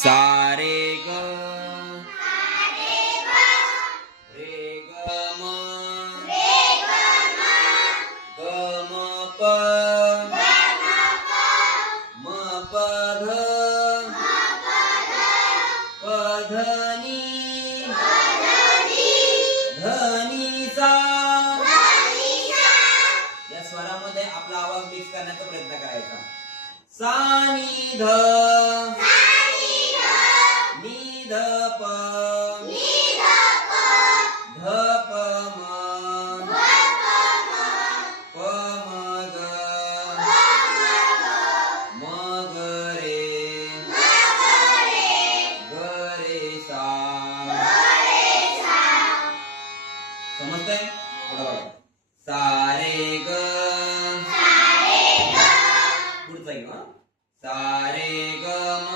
सा रे ग रे ग म ग म प म प ध प ध नि ध नि सा. या स्वरामध्ये आपला आवाज मिक्स करण्याचा प्रयत्न करायचा. सा नि ध नि ध प ध प म प म ग म ग रे ग रे सा. समजतंय? पुढे बघा. सा रे ग पुढचा घेऊ हा. सा रे ग म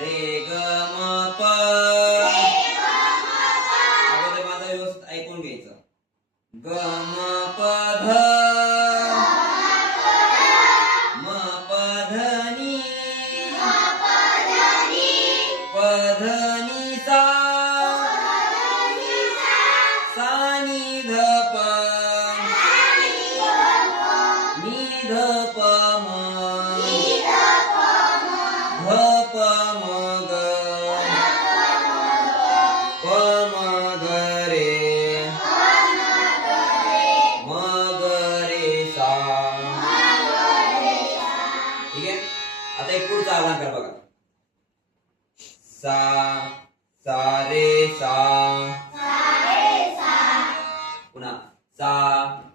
रे ग म प. अगोदर माझा व्यवस्थित ऐकून घ्यायचं. ग म प ध म प ध नि प ध नि सा. सा नि ध प नि ध प म ध प म ग प म ग रे म ग रे सा. ठीक आहे. आता एक पुढचा अलंकार बघा. सा सा रे सा. पुन्हा सा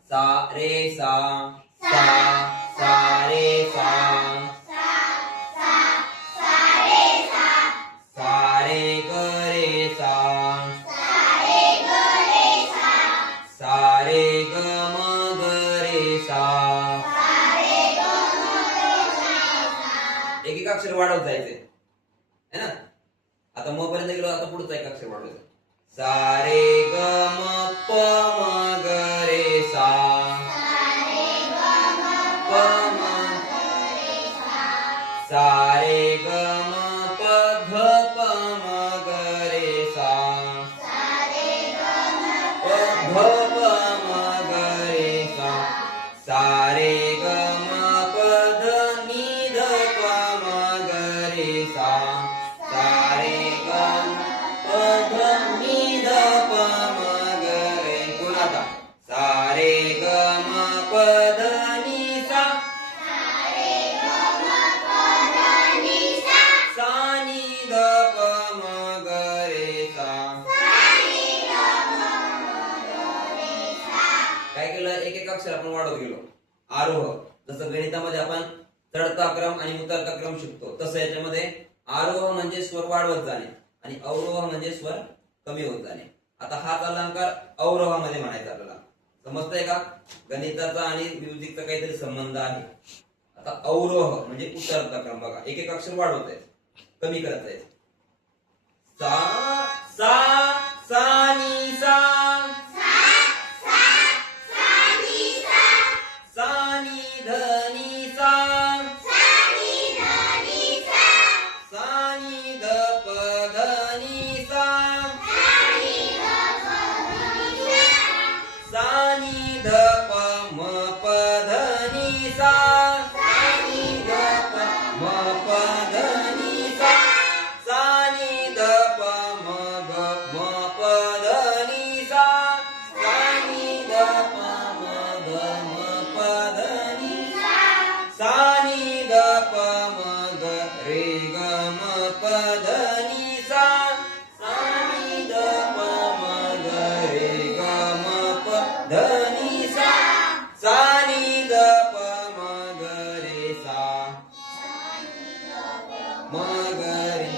सा रे सा. सा सा रे सा. सा रे ग रे सा. सा रे ग म ग रे सा. एक एक अक्षर वाढवत जायचे है ना. आता म पर्यंत गेलो. आता पुढचा एक अक्षर वाढवायचं. सा रे ग म प म ग रे सा. प म सा रे ग म प ध प म ग रे सा. प ध प म ग रे सा. सा रे ग म प ध नि ध प म ग रे सा. सा रे ग प ध नि ध प म ग रे. पुन्हा आता सा रे ग म प ध नि सा. सा नि ध प म ग रे सा. काय केलं. एक एक अक्षर आपण वाढवत गेलो. आरोह. जसं गणितामध्ये आपण चढता क्रम आणि उतरता क्रम शिकतो तसं याच्यामध्ये आरोह म्हणजे स्वर वाढवत जाणे आणि अवरोह म्हणजे स्वर कमी होत जाणे. आता हाच अलंकार अवरोहामध्ये म्हणायचा आपल्याला. समजतंय का. गणिताचा आणि म्युझिकचा काहीतरी संबंध आहे. आता अवरोह म्हणजे उतरता क्रम बघा. एक एक अक्षर वाढवत आहे कमी करत आहे. सा सा सा नि सा. सा नि ध नि सा. सा नि ध प ध नि सा. सा नि ध प म प ध नि सा. सा नि ध प म प ध नि सा. सा नि ध प म ग म प ध नि सा. सा नि ध प म ग म प ध नि सा. सा नि ध प म ग रे ग म प ध नि सा. सा नि ध प म ग रे ग म प ध नि सा. सा नि ध प म ग रे सा. म ग रे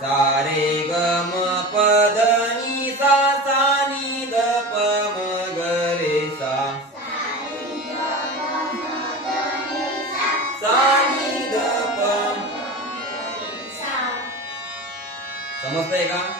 सा रे ग म प ध नि सा. सा नि ध प म ग रे सा. सा नि ध प. समजतंय का.